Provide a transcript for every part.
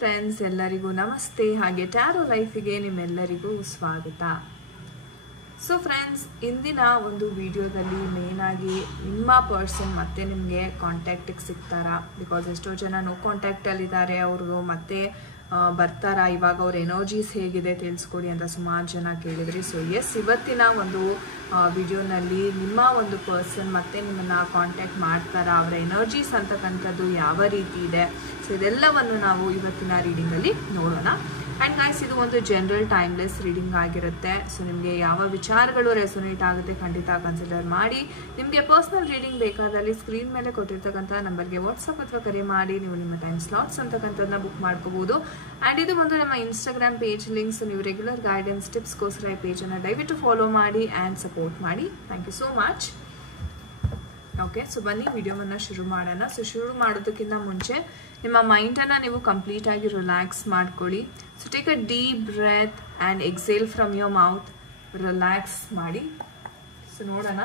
Friends, ಎಲ್ಲರಿಗೂ ನಮಸ್ತೆ. ಹಾಗೆ ಟ್ಯಾರೋ ಲೈಫಿಗೆ ನಿಮ್ಮೆಲ್ಲರಿಗೂ ಸ್ವಾಗತ. ಸೊ ಫ್ರೆಂಡ್ಸ್, ಇಂದಿನ ಒಂದು ವಿಡಿಯೋದಲ್ಲಿ ಮೇನಾಗಿ ನಿಮ್ಮ ಪರ್ಸನ್ ಮತ್ತೆ ನಿಮಗೆ ಕಾಂಟ್ಯಾಕ್ಟಿಗೆ ಸಿಗ್ತಾರಾ? ಬಿಕಾಸ್ ಎಷ್ಟೋ ಜನ ನೋ ಕಾಂಟ್ಯಾಕ್ಟಲ್ಲಿದ್ದಾರೆ, ಅವರು ಮತ್ತೆ ಬರ್ತಾರಾ, ಇವಾಗ ಅವ್ರ ಎನರ್ಜೀಸ್ ಹೇಗಿದೆ ತಿಳಿಸ್ಕೊಡಿ ಅಂತ ಸುಮಾರು ಜನ ಕೇಳಿದ್ರಿ. ಸೊ ಎಸ್, ಇವತ್ತಿನ ಒಂದು ವಿಡಿಯೋನಲ್ಲಿ ನಿಮ್ಮ ಒಂದು ಪರ್ಸನ್ ಮತ್ತೆ ನಿಮ್ಮನ್ನು ಕಾಂಟ್ಯಾಕ್ಟ್ ಮಾಡ್ತಾರಾ, ಅವರ ಎನರ್ಜೀಸ್ ಅಂತಕ್ಕಂಥದ್ದು ಯಾವ ರೀತಿ ಇದೆ, ಸೊ ಇದೆಲ್ಲವನ್ನು ನಾವು ಇವತ್ತಿನ ರೀಡಿಂಗಲ್ಲಿ ನೋಡೋಣ. ಆ್ಯಂಡ್ ಗೈಸ್, ಇದು ಒಂದು ಜನರಲ್ ಟೈಮ್ಲೆಸ್ ರೀಡಿಂಗ್ ಆಗಿರುತ್ತೆ. ಸೊ ನಿಮಗೆ ಯಾವ ವಿಚಾರಗಳು ರೆಸೊನೇಟ್ ಆಗುತ್ತೆ ಖಂಡಿತ ಕನ್ಸಿಡರ್ ಮಾಡಿ. ನಿಮಗೆ ಪರ್ಸನಲ್ ರೀಡಿಂಗ್ ಬೇಕಾದಲ್ಲಿ ಸ್ಕ್ರೀನ್ ಮೇಲೆ ಕೊಟ್ಟಿರ್ತಕ್ಕಂಥ ನಂಬರ್ಗೆ ವಾಟ್ಸಪ್ ಅಥವಾ ಕರೆ ಮಾಡಿ ನೀವು ನಿಮ್ಮ ಟೈಮ್ ಸ್ಲಾಟ್ಸ್ ಅಂತಕ್ಕಂಥದ್ದನ್ನ ಬುಕ್ ಮಾಡ್ಕೋಬಹುದು. ಆ್ಯಂಡ್ ಇದು ಒಂದು ನಮ್ಮ ಇನ್ಸ್ಟಾಗ್ರಾಮ್ ಪೇಜ್ ಲಿಂಕ್ಸ್. ನೀವು ರೆಗ್ಯುಲರ್ ಗೈಡೆನ್ಸ್ ಟಿಪ್ಸ್ಗೋಸ್ಕರ ಈ ಪೇಜನ್ನು ದಯವಿಟ್ಟು ಫಾಲೋ ಮಾಡಿ ಆ್ಯಂಡ್ ಸಪೋರ್ಟ್ ಮಾಡಿ. Thank you so much. Okay, so ಬನ್ನಿ ವಿಡಿಯೋವನ್ನು ಶುರು ಮಾಡೋಣ. ಸೊ ಶುರು ಮಾಡೋದಕ್ಕಿಂತ ಮುಂಚೆ ನಿಮ್ಮ ಮೈಂಡನ್ನು ನೀವು ಕಂಪ್ಲೀಟಾಗಿ ರಿಲ್ಯಾಕ್ಸ್ ಮಾಡ್ಕೊಳ್ಳಿ. So take a deep breath and exhale from your mouth. Relax ಮಾಡಿ. ಸೊ ನೋಡೋಣ.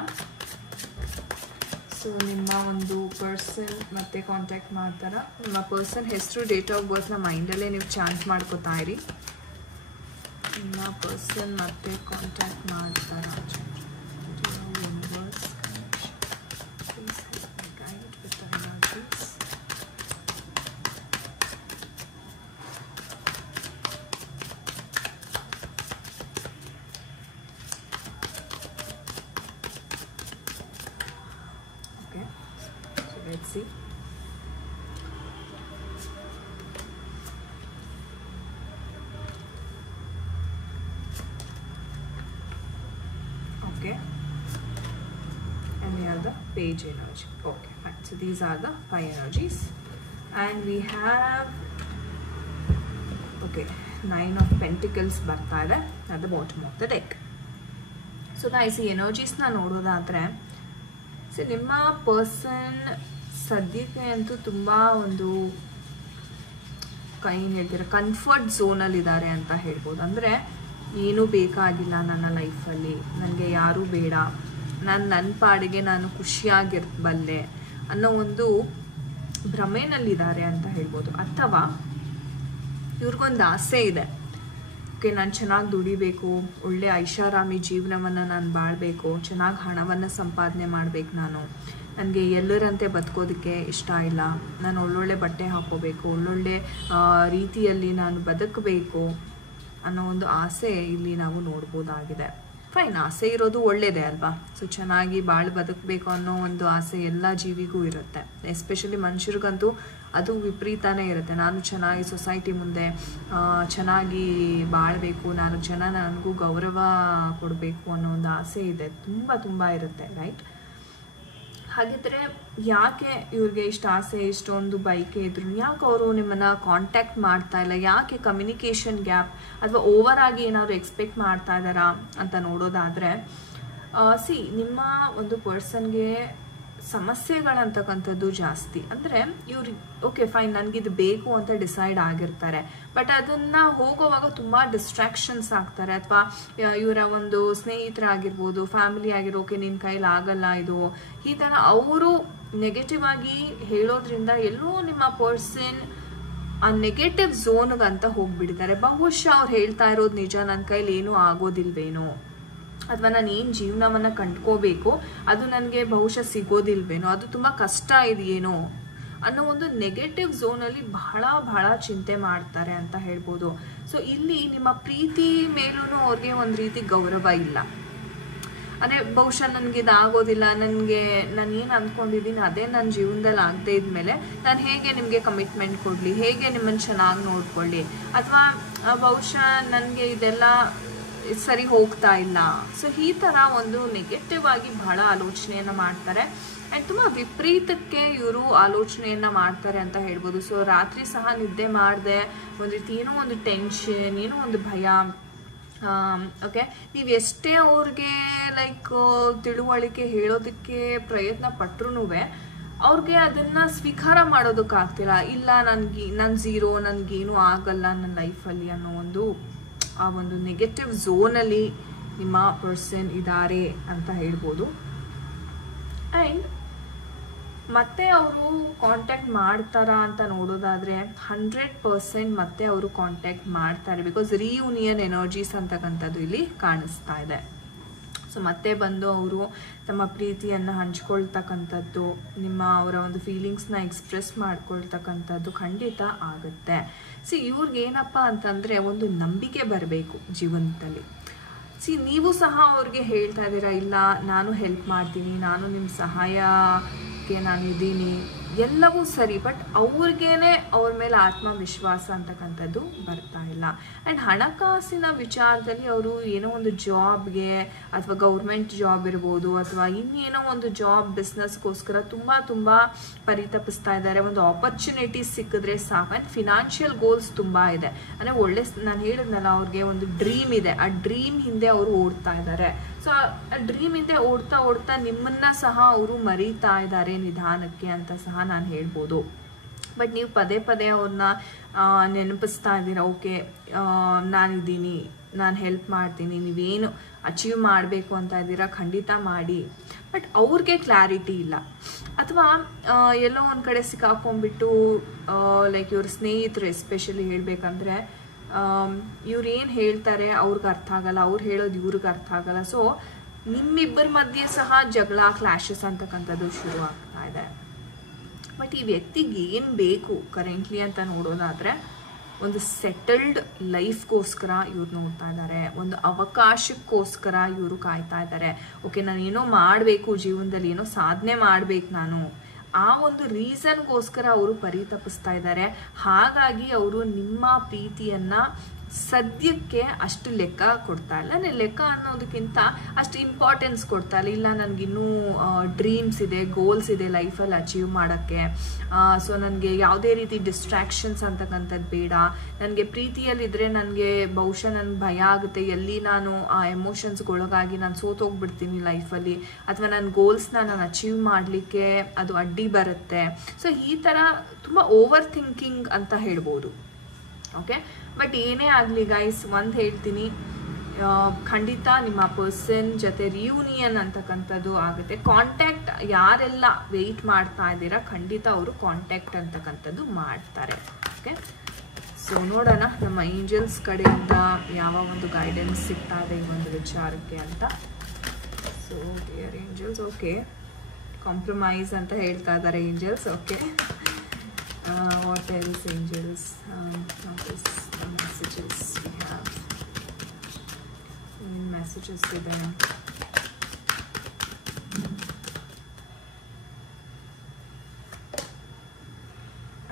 ಸೊ ನಿಮ್ಮ ಒಂದು ಪರ್ಸನ್ ಮತ್ತೆ ಕಾಂಟ್ಯಾಕ್ಟ್ ಮಾಡ್ತಾರ. ನಿಮ್ಮ ಪರ್ಸನ್ ಹೆಸರು, ಡೇಟ್ ಆಫ್ ಬರ್ತ್ನ ಮೈಂಡಲ್ಲೇ ನೀವು ಚಾಂಟ್ ಮಾಡ್ಕೋತಾ ಇರಿ. ನಿಮ್ಮ ಪರ್ಸನ್ ಮತ್ತೆ ಕಾಂಟ್ಯಾಕ್ಟ್ ಮಾಡ್ತಾರ. Let's see. Okay. And we have the page energy. Okay, fine. So these are the 5 energies. And we have, okay, 9 of Pentacles ಬರ್ತಾ ಇದೆ at the bottom of the deck. So guys, ಈ ಎನರ್ಜೀಸ್ನ ನೋಡೋದಾದ್ರೆ, so ನಿಮ್ಮ person ಸದ್ಯಕ್ಕೆ ಅಂತೂ ತುಂಬ ಒಂದು ಏನು ಹೇಳ್ತೀರ, ಕಂಫರ್ಟ್ ಝೋನಲ್ಲಿದ್ದಾರೆ ಅಂತ ಹೇಳ್ಬೋದು. ಅಂದರೆ ಏನೂ ಬೇಕಾಗಿಲ್ಲ ನನ್ನ ಲೈಫಲ್ಲಿ, ನನಗೆ ಯಾರೂ ಬೇಡ, ನನ್ನ ಪಾಡಿಗೆ ನಾನು ಖುಷಿಯಾಗಿರಬಲ್ಲೆ ಅನ್ನೋ ಒಂದು ಭ್ರಮೆನಲ್ಲಿದ್ದಾರೆ ಅಂತ ಹೇಳ್ಬೋದು. ಅಥವಾ ಇವ್ರಿಗೊಂದು ಆಸೆ ಇದೆ, ಓಕೆ, ನಾನು ಚೆನ್ನಾಗಿ ದುಡಿಬೇಕು, ಒಳ್ಳೆ ಐಷಾರಾಮಿ ಜೀವನವನ್ನು ನಾನು ಬಾಳಬೇಕು, ಚೆನ್ನಾಗಿ ಹಣವನ್ನು ಸಂಪಾದನೆ ಮಾಡಬೇಕು, ನನಗೆ ಎಲ್ಲರಂತೆ ಬದುಕೋದಕ್ಕೆ ಇಷ್ಟ ಇಲ್ಲ, ನಾನು ಒಳ್ಳೊಳ್ಳೆ ಬಟ್ಟೆ ಹಾಕೋಬೇಕು, ಒಳ್ಳೊಳ್ಳೆ ರೀತಿಯಲ್ಲಿ ನಾನು ಬದುಕಬೇಕು ಅನ್ನೋ ಒಂದು ಆಸೆ ಇಲ್ಲಿ ನಾವು ನೋಡ್ಬೋದಾಗಿದೆ. ಫೈನ್, ಆಸೆ ಇರೋದು ಒಳ್ಳೆಯದೇ ಅಲ್ವಾ. ಸೊ ಚೆನ್ನಾಗಿ ಬದುಕಬೇಕು ಅನ್ನೋ ಒಂದು ಆಸೆ ಎಲ್ಲ ಜೀವಿಗೂ ಇರುತ್ತೆ. ಎಸ್ಪೆಷಲಿ ಮನುಷ್ಯರಿಗಂತೂ ಅದು ವಿಪರೀತನೇ ಇರುತ್ತೆ. ನಾನು ಚೆನ್ನಾಗಿ ಸೊಸೈಟಿ ಮುಂದೆ ಚೆನ್ನಾಗಿ ಬಾಳಬೇಕು, ನನಗೂ ಗೌರವ ಕೊಡಬೇಕು ಅನ್ನೋ ಒಂದು ಆಸೆ ಇದೆ, ತುಂಬ ಇರುತ್ತೆ, ರೈಟ್? ಹಾಗಿದ್ರೆ ಯಾಕೆ ಇವ್ರಿಗೆ ಇಷ್ಟ ಆಸೆ, ಇಷ್ಟೊಂದು ಬೈಕೆ ಇದ್ರು, ಯಾಕೆ ಅವರು ನಿಮ್ಮನ್ನು ಕಾಂಟ್ಯಾಕ್ಟ್ ಮಾಡ್ತಾ ಇಲ್ಲ? ಯಾಕೆ ಕಮ್ಯುನಿಕೇಷನ್ ಗ್ಯಾಪ್, ಅಥವಾ ಓವರ್ ಆಗಿ ಏನಾದ್ರು ಎಕ್ಸ್ಪೆಕ್ಟ್ ಮಾಡ್ತಾ ಇದ್ದಾರಾ ಅಂತ ನೋಡೋದಾದರೆ, ನಿಮ್ಮ ಒಂದು ಪರ್ಸನ್ಗೆ ಸಮಸ್ಯೆಗಳಂತಕ್ಕಂಥದ್ದು ಜಾಸ್ತಿ. ಅಂದರೆ ಇವ್ರು ಓಕೆ ಫೈನ್, ನನಗಿದು ಬೇಕು ಅಂತ ಡಿಸೈಡ್ ಆಗಿರ್ತಾರೆ, ಬಟ್ ಅದನ್ನು ಹೋಗೋವಾಗ ತುಂಬ ಡಿಸ್ಟ್ರಾಕ್ಷನ್ಸ್ ಆಗ್ತಾರೆ. ಅಥವಾ ಇವರ ಒಂದು ಸ್ನೇಹಿತರಾಗಿರ್ಬೋದು, ಫ್ಯಾಮಿಲಿ ಆಗಿರೋ, ಓಕೆ ನಿನ್ನ ಕೈಲಿ ಆಗಲ್ಲ ಇದು, ಈ ಥರ ಅವರು ನೆಗೆಟಿವ್ ಆಗಿ ಹೇಳೋದ್ರಿಂದ ಎಲ್ಲೋ ನಿಮ್ಮ ಪರ್ಸನ್ ಆ ನೆಗೆಟಿವ್ ಝೋನ್ಗಂತ ಹೋಗ್ಬಿಡ್ತಾರೆ. ಬಹುಶಃ ಅವ್ರು ಹೇಳ್ತಾ ಇರೋದು ನಿಜ, ನನ್ನ ಕೈಲಿ ಏನೂ ಆಗೋದಿಲ್ವೇನೋ, ಅಥವಾ ನಾನು ಏನು ಜೀವನವನ್ನು ಕಂಡ್ಕೋಬೇಕು ಅದು ನನಗೆ ಬಹುಶಃ ಸಿಗೋದಿಲ್ವೇನೋ, ಅದು ತುಂಬ ಕಷ್ಟ ಇದೆಯೇನೋ ಅನ್ನೋ ಒಂದು ನೆಗೆಟಿವ್ ಝೋನಲ್ಲಿ ಬಹಳ ಚಿಂತೆ ಮಾಡ್ತಾರೆ ಅಂತ ಹೇಳ್ಬೋದು. ಸೊ ಇಲ್ಲಿ ನಿಮ್ಮ ಪ್ರೀತಿ ಮೇಲೂ ಅವ್ರಿಗೆ ಒಂದು ರೀತಿ ಗೌರವ ಇಲ್ಲ. ಅಂದರೆ ಬಹುಶಃ ನನಗೆ ಇದಾಗೋದಿಲ್ಲ, ನಾನು ಏನು ಅಂದ್ಕೊಂಡಿದ್ದೀನಿ ಅದೇ ನನ್ನ ಜೀವನದಲ್ಲಿ ಆಗದೆ ಇದ್ಮೇಲೆ ನಾನು ಹೇಗೆ ನಿಮಗೆ ಕಮಿಟ್ಮೆಂಟ್ ಕೊಡಲಿ, ಹೇಗೆ ನಿಮ್ಮನ್ನು ಚೆನ್ನಾಗಿ ನೋಡ್ಕೊಳ್ಳಿ, ಅಥವಾ ಬಹುಶಃ ನನಗೆ ಇದೆಲ್ಲ ಸರಿ ಹೋಗ್ತಾ ಇಲ್ಲ. ಸೊ ಈ ಥರ ಒಂದು ನೆಗೆಟಿವ್ ಆಗಿ ಬಹಳ ಆಲೋಚನೆಯನ್ನು ಮಾಡ್ತಾರೆ. ಆ್ಯಂಡ್ ತುಂಬ ವಿಪರೀತಕ್ಕೆ ಇವರು ಆಲೋಚನೆಯನ್ನು ಮಾಡ್ತಾರೆ ಅಂತ ಹೇಳ್ಬೋದು. ಸೊ ರಾತ್ರಿ ಸಹ ನಿದ್ದೆ ಮಾಡದೆ ಒಂದು ರೀತಿ ಏನೋ ಒಂದು ಟೆನ್ಷನ್, ಏನೋ ಒಂದು ಭಯ. ಓಕೆ, ನೀವು ಎಷ್ಟೇ ಅವ್ರಿಗೆ ತಿಳುವಳಿಕೆ ಹೇಳೋದಕ್ಕೆ ಪ್ರಯತ್ನ ಪಟ್ರೂ ಅವ್ರಿಗೆ ಅದನ್ನು ಸ್ವೀಕಾರ ಮಾಡೋದಕ್ಕಾಗ್ತಿಲ್ಲ. ಇಲ್ಲ, ನಾನು ಝೀರೋ, ನನಗೇನು ಆಗಲ್ಲ ನನ್ನ ಲೈಫಲ್ಲಿ ಅನ್ನೋ ಆ ಒಂದು ನೆಗೆಟಿವ್ ಝೋನಲ್ಲಿ ನಿಮ್ಮ ಪರ್ಸನ್ ಇದ್ದಾರೆ ಅಂತ ಹೇಳ್ಬೋದು. ಆ್ಯಂಡ್ ಮತ್ತೆ ಅವರು ಕಾಂಟ್ಯಾಕ್ಟ್ ಮಾಡ್ತಾರಾ ಅಂತ ನೋಡೋದಾದರೆ 100% ಮತ್ತೆ ಅವರು ಕಾಂಟ್ಯಾಕ್ಟ್ ಮಾಡ್ತಾರೆ. ಬಿಕಾಸ್ ರಿಯೂನಿಯನ್ ಎನರ್ಜೀಸ್ ಅಂತಕ್ಕಂಥದ್ದು ಇಲ್ಲಿ ಕಾಣಿಸ್ತಾ ಇದೆ. ಸೊ ಮತ್ತೆ ಬಂದು ಅವರು ತಮ್ಮ ಪ್ರೀತಿಯನ್ನು ಹಂಚ್ಕೊಳ್ತಕ್ಕಂಥದ್ದು, ಅವರ ಒಂದು ಫೀಲಿಂಗ್ಸ್ನ ಎಕ್ಸ್ಪ್ರೆಸ್ ಮಾಡ್ಕೊಳ್ತಕ್ಕಂಥದ್ದು ಖಂಡಿತ ಆಗುತ್ತೆ. ಇವ್ರಿಗೇನಪ್ಪ ಅಂತಂದರೆ ಒಂದು ನಂಬಿಕೆ ಬರಬೇಕು ಜೀವನದಲ್ಲಿ. ನೀವು ಸಹ ಅವ್ರಿಗೆ ಹೇಳ್ತಾ ಇದ್ದೀರಾ, ಇಲ್ಲ ನಾನು ಹೆಲ್ಪ್ ಮಾಡ್ತೀನಿ, ನಾನು ನಿಮ್ಮ ಸಹಾಯಕ್ಕೆ ನಾನಿದ್ದೀನಿ, ಎಲ್ಲವೂ ಸರಿ. ಬಟ್ ಅವ್ರಿಗೇನೆ ಅವ್ರ ಮೇಲೆ ಆತ್ಮವಿಶ್ವಾಸ ಅಂತಕ್ಕಂಥದ್ದು ಬರ್ತಾ ಇಲ್ಲ. ಆ್ಯಂಡ್ ಹಣಕಾಸಿನ ವಿಚಾರದಲ್ಲಿ ಅವರು ಏನೋ ಒಂದು ಜಾಬ್ಗೆ ಅಥವಾ ಗೌರ್ಮೆಂಟ್ ಜಾಬ್ ಇರ್ಬೋದು ಅಥವಾ ಇನ್ನೇನೋ ಒಂದು ಜಾಬ್ ಬಿಸ್ನೆಸ್ಗೋಸ್ಕರ ತುಂಬ ಪರಿತಪಿಸ್ತಾ ಇದ್ದಾರೆ. ಒಂದು ಆಪರ್ಚುನಿಟೀಸ್ ಸಿಕ್ಕಿದ್ರೆ ಸಾಕು. ಆ್ಯಂಡ್ ಫಿನಾನ್ಷಿಯಲ್ ಗೋಲ್ಸ್ ತುಂಬ ಇದೆ. ಅಂದರೆ ಒಳ್ಳೆ, ನಾನು ಹೇಳಿದ್ನಲ್ಲ, ಅವ್ರಿಗೆ ಒಂದು ಡ್ರೀಮ್ ಇದೆ. ಆ ಡ್ರೀಮ್ ಹಿಂದೆ ಅವರು ಓಡ್ತಾ ಇದ್ದಾರೆ. ಸೊ ಆ ಡ್ರೀಮ್ ಹಿಂದೆ ಓಡ್ತಾ ನಿಮ್ಮನ್ನ ಸಹ ಅವರು ಮರೀತಾ ಇದ್ದಾರೆ ನಿಧಾನಕ್ಕೆ ಅಂತ ಸಹ ನಾನು ಹೇಳ್ಬೋದು. ಬಟ್ ನೀವು ಪದೇ ಅವ್ರನ್ನ ನೆನಪಿಸ್ತಾ ಇದ್ದೀರಾ, ಓಕೆ ನಾನಿದ್ದೀನಿ, ನಾನು ಹೆಲ್ಪ್ ಮಾಡ್ತೀನಿ, ನೀವೇನು ಅಚೀವ್ ಮಾಡಬೇಕು ಅಂತ ಇದ್ದೀರಾ ಖಂಡಿತ ಮಾಡಿ. ಬಟ್ ಅವ್ರಿಗೆ ಕ್ಲಾರಿಟಿ ಇಲ್ಲ. ಅಥವಾ ಎಲ್ಲೋ ಒಂದು ಕಡೆ ಸಿಕ್ಕಾಕೊಂಡ್ಬಿಟ್ಟು ಲೈಕ್ ಇವ್ರ ಸ್ನೇಹಿತರು ಎಸ್ಪೆಷಲಿ ಹೇಳಬೇಕಂದ್ರೆ ಇವ್ರು ಏನು ಹೇಳ್ತಾರೆ ಅವ್ರಿಗೆ ಅರ್ಥ ಆಗಲ್ಲ, ಅವ್ರು ಹೇಳೋದು ಇವ್ರಿಗೆ ಅರ್ಥ ಆಗಲ್ಲ. ಸೊ ನಿಮ್ಮಿಬ್ಬರ ಮಧ್ಯೆ ಸಹ ಜಗಳ, ಕ್ಲಾಶಸ್ ಅಂತಕ್ಕಂಥದ್ದು ಶುರು ಆಗ್ತಾ ಇದೆ. ಬಟ್ ಈ ವ್ಯಕ್ತಿಗೆ ಏನು ಬೇಕು ಕರೆಂಟ್ಲಿ ಅಂತ ನೋಡೋದಾದರೆ ಒಂದು ಸೆಟಲ್ಡ್ ಲೈಫ್ಗೋಸ್ಕರ ಇವ್ರು ನೋಡ್ತಾ ಇದ್ದಾರೆ. ಒಂದು ಅವಕಾಶಕ್ಕೋಸ್ಕರ ಇವರು ಕಾಯ್ತಾ ಇದ್ದಾರೆ. ಓಕೆ, ನಾನು ಏನೋ ಮಾಡಬೇಕು ಜೀವನದಲ್ಲಿ, ಏನೋ ಸಾಧನೆ ಮಾಡಬೇಕು ನಾನು, ಆ ಒಂದು ರೀಸನ್ಗೋಸ್ಕರ ಅವರು ಪರಿತಪಿಸ್ತಾ ಇದ್ದಾರೆ. ಹಾಗಾಗಿ ಅವರು ನಿಮ್ಮ ಪ್ರೀತಿಯನ್ನು ಸದ್ಯಕ್ಕೆ ಅಷ್ಟು ಲೆಕ್ಕ ಕೊಡ್ತಾ ಇಲ್ಲ. ಲೆಕ್ಕ ಅನ್ನೋದಕ್ಕಿಂತ ಅಷ್ಟು ಇಂಪಾರ್ಟೆನ್ಸ್ ಕೊಡ್ತಾ ಇಲ್ಲ ನನಗಿನ್ನೂ ಡ್ರೀಮ್ಸ್ ಇದೆ, ಗೋಲ್ಸ್ ಇದೆ ಲೈಫಲ್ಲಿ ಅಚೀವ್ ಮಾಡೋಕ್ಕೆ. ಸೊ ನನಗೆ ಯಾವುದೇ ರೀತಿ ಡಿಸ್ಟ್ರಾಕ್ಷನ್ಸ್ ಅಂತಕ್ಕಂಥದ್ದು ಬೇಡ. ನನಗೆ ಪ್ರೀತಿಯಲ್ಲಿದ್ದರೆ ನನಗೆ ಬಹುಶಃ ನನಗೆ ಭಯ ಆಗುತ್ತೆ, ಎಲ್ಲಿ ನಾನು ಆ ಎಮೋಷನ್ಸ್ಗೊಳಗಾಗಿ ನಾನು ಸೋತೋಗ್ಬಿಡ್ತೀನಿ ಲೈಫಲ್ಲಿ, ಅಥವಾ ನನ್ನ ಗೋಲ್ಸ್ನ ನಾನು ಅಚೀವ್ ಮಾಡಲಿಕ್ಕೆ ಅದು ಅಡ್ಡಿ ಬರುತ್ತೆ. ಸೊ ಈ ಥರ ತುಂಬ ಓವರ್ ಥಿಂಕಿಂಗ್ ಅಂತ ಹೇಳ್ಬೋದು. ಓಕೆ, ಬಟ್ ಏನೇ ಆಗಲಿ ಗೈಸ್, ಒಂದು ಹೇಳ್ತೀನಿ, ಖಂಡಿತ ನಿಮ್ಮ ಪರ್ಸನ್ ಜೊತೆ ರಿಯೂನಿಯನ್ ಅಂತಕ್ಕಂಥದ್ದು ಆಗುತ್ತೆ. ಕಾಂಟ್ಯಾಕ್ಟ್ ಯಾರೆಲ್ಲ ವೆಯ್ಟ್ ಮಾಡ್ತಾ ಇದ್ದೀರಾ ಖಂಡಿತ ಅವರು ಕಾಂಟ್ಯಾಕ್ಟ್ ಅಂತಕ್ಕಂಥದ್ದು ಮಾಡ್ತಾರೆ. ಓಕೆ, ಸೊ ನೋಡೋಣ ನಮ್ಮ ಏಂಜಲ್ಸ್ ಕಡೆಯಿಂದ ಯಾವ ಒಂದು ಗೈಡೆನ್ಸ್ ಸಿಗ್ತಾ ಇದೆ ಈ ಒಂದು ವಿಚಾರಕ್ಕೆ ಅಂತ. So dear angels, okay, compromise ಅಂತ ಹೇಳ್ತಾ ಇದ್ದಾರೆ angels. Okay, what else angels, what is the messages we have, messages to them.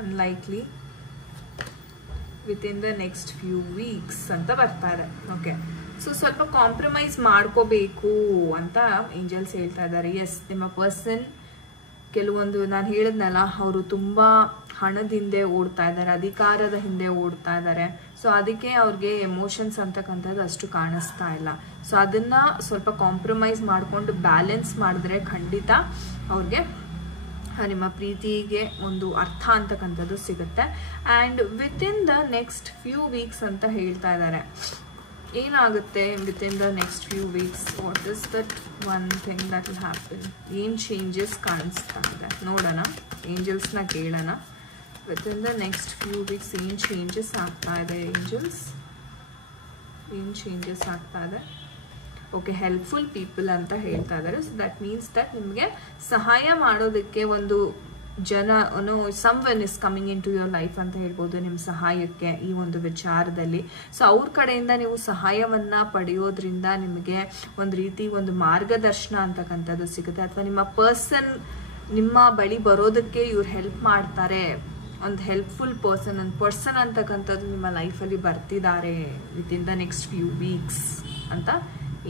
Unlikely within the next few weeks ಅಂತ ಬರ್ತಾರೆ. ಓಕೆ, ಸೊ ಸ್ವಲ್ಪ ಕಾಂಪ್ರಮೈಸ್ ಮಾಡ್ಕೋಬೇಕು ಅಂತ ಏಂಜಲ್ಸ್ ಹೇಳ್ತಾ ಇದ್ದಾರೆ. ಎಸ್, ನಿಮ್ಮ ಪರ್ಸನ್ ಕೆಲವೊಂದು, ನಾನು ಹೇಳಿದ್ನಲ್ಲ, ಅವರು ತುಂಬ ಹಣದ ಹಿಂದೆ ಓಡ್ತಾ ಇದ್ದಾರೆ, ಅಧಿಕಾರದ ಹಿಂದೆ ಓಡ್ತಾ ಇದ್ದಾರೆ. ಸೊ ಅದಕ್ಕೆ ಅವ್ರಿಗೆ ಎಮೋಷನ್ಸ್ ಅಂತಕ್ಕಂಥದ್ದು ಅಷ್ಟು ಕಾಣಿಸ್ತಾ ಇಲ್ಲ. ಸೊ ಅದನ್ನು ಸ್ವಲ್ಪ ಕಾಂಪ್ರಮೈಸ್ ಮಾಡಿಕೊಂಡು ಬ್ಯಾಲೆನ್ಸ್ ಮಾಡಿದ್ರೆ ಖಂಡಿತ ಅವ್ರಿಗೆ ನಿಮ್ಮ ಪ್ರೀತಿಗೆ ಒಂದು ಅರ್ಥ ಅಂತಕ್ಕಂಥದ್ದು ಸಿಗುತ್ತೆ. And within the next few weeks ಅಂತ ಹೇಳ್ತಾ ಇದ್ದಾರೆ. ಏನಾಗುತ್ತೆ within the next few weeks? What is that one thing that will happen? ಏನು ಚೇಂಜಸ್ ಕಾಣಿಸ್ತಾ ಇದೆ ನೋಡೋಣ, ಏಂಜಲ್ಸ್ನ ಕೇಳೋಣ. Within the next few weeks ಏನು ಚೇಂಜಸ್ ಆಗ್ತಾ ಇದೆ ಏಂಜಲ್ಸ್? ಏನು ಚೇಂಜಸ್ ಆಗ್ತಾ ಇದೆ? ಓಕೆ, ಹೆಲ್ಪ್ಫುಲ್ ಪೀಪಲ್ ಅಂತ ಹೇಳ್ತಾ ಇದ್ದಾರೆ. ಸೊ ದಟ್ ಮೀನ್ಸ್ ದಟ್ ನಿಮಗೆ ಸಹಾಯ ಮಾಡೋದಕ್ಕೆ ಒಂದು ಜನ, someone is coming in to your life ಅಂತ ಹೇಳ್ಬೋದು ನಿಮ್ಮ ಸಹಾಯಕ್ಕೆ ಈ ಒಂದು ವಿಚಾರದಲ್ಲಿ. ಸೊ ಅವ್ರ ಕಡೆಯಿಂದ ನೀವು ಸಹಾಯವನ್ನು ಪಡೆಯೋದ್ರಿಂದ ನಿಮಗೆ ಒಂದು ರೀತಿ ಒಂದು ಮಾರ್ಗದರ್ಶನ ಅಂತಕ್ಕಂಥದ್ದು ಸಿಗುತ್ತೆ. ಅಥವಾ ನಿಮ್ಮ ಪರ್ಸನ್ ನಿಮ್ಮ ಬಳಿ ಬರೋದಕ್ಕೆ ಇವ್ರು ಹೆಲ್ಪ್ ಮಾಡ್ತಾರೆ. ಒಂದು ಹೆಲ್ಪ್ಫುಲ್ ಪರ್ಸನ್ ಅಂತಕ್ಕಂಥದ್ದು ನಿಮ್ಮ ಲೈಫಲ್ಲಿ ಬರ್ತಿದ್ದಾರೆ within the next few weeks ಅಂತ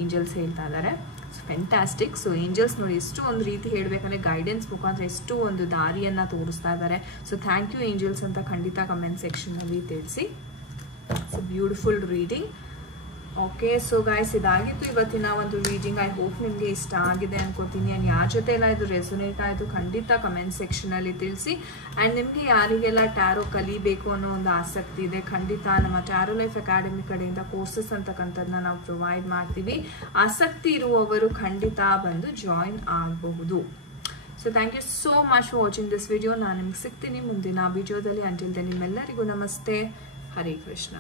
ಏಂಜಲ್ಸ್ ಹೇಳ್ತಾ ಇದ್ದಾರೆ. So fantastic. ಸೊ ಏಂಜಲ್ಸ್ ನೋಡಿ ಎಷ್ಟು ಒಂದು ರೀತಿ ಹೇಳಬೇಕಂದ್ರೆ ಗೈಡೆನ್ಸ್ ಮುಖಾಂತರ ಎಷ್ಟು ಒಂದು ದಾರಿಯನ್ನು ತೋರಿಸ್ತಾ ಇದ್ದಾರೆ. ಸೊ ಥ್ಯಾಂಕ್ ಯು ಏಂಜಲ್ಸ್ ಅಂತ ಖಂಡಿತ ಕಮೆಂಟ್ ಸೆಕ್ಷನಲ್ಲಿ ತಿಳಿಸಿ. So beautiful reading. Okay, so guys, ಇದಾಗಿತ್ತು ಇವತ್ತಿನ ಒಂದು ರೀಡಿಂಗ್. ಐ ಹೋಪ್ ನಿಮಗೆ ಇಷ್ಟ ಆಗಿದೆ ಅನ್ಕೋತೀನಿ. ಆ್ಯಂಡ್ ಯಾರ ಜೊತೆ ಎಲ್ಲ ಇದು ರೆಸೊನೇಟ್ ಆಯಿತು ಖಂಡಿತ ಕಮೆಂಟ್ ಸೆಕ್ಷನಲ್ಲಿ ತಿಳಿಸಿ. ಆ್ಯಂಡ್ ನಿಮಗೆ ಯಾರಿಗೆಲ್ಲ ಟ್ಯಾರೋ ಕಲಿಬೇಕು ಅನ್ನೋ ಒಂದು ಆಸಕ್ತಿ ಇದೆ ಖಂಡಿತ ನಮ್ಮ ಟ್ಯಾರೋ ಲೈಫ್ ಅಕಾಡೆಮಿ ಕಡೆಯಿಂದ ಕೋರ್ಸಸ್ ಅಂತಕ್ಕಂಥದ್ದನ್ನ ನಾವು ಪ್ರೊವೈಡ್ ಮಾಡ್ತೀವಿ. ಆಸಕ್ತಿ ಇರುವವರು ಖಂಡಿತ ಬಂದು ಜಾಯಿನ್ ಆಗಬಹುದು. So thank you so much for watching this video. ನಾನು ನಿಮ್ಗೆ ಸಿಗ್ತೀನಿ ಮುಂದಿನ ವಿಡಿಯೋದಲ್ಲಿ. ಅಂಟಿಲ್ ದೆನ್ ನಿಮ್ಮೆಲ್ಲರಿಗೂ ನಮಸ್ತೆ. ಹರೇ ಕೃಷ್ಣ.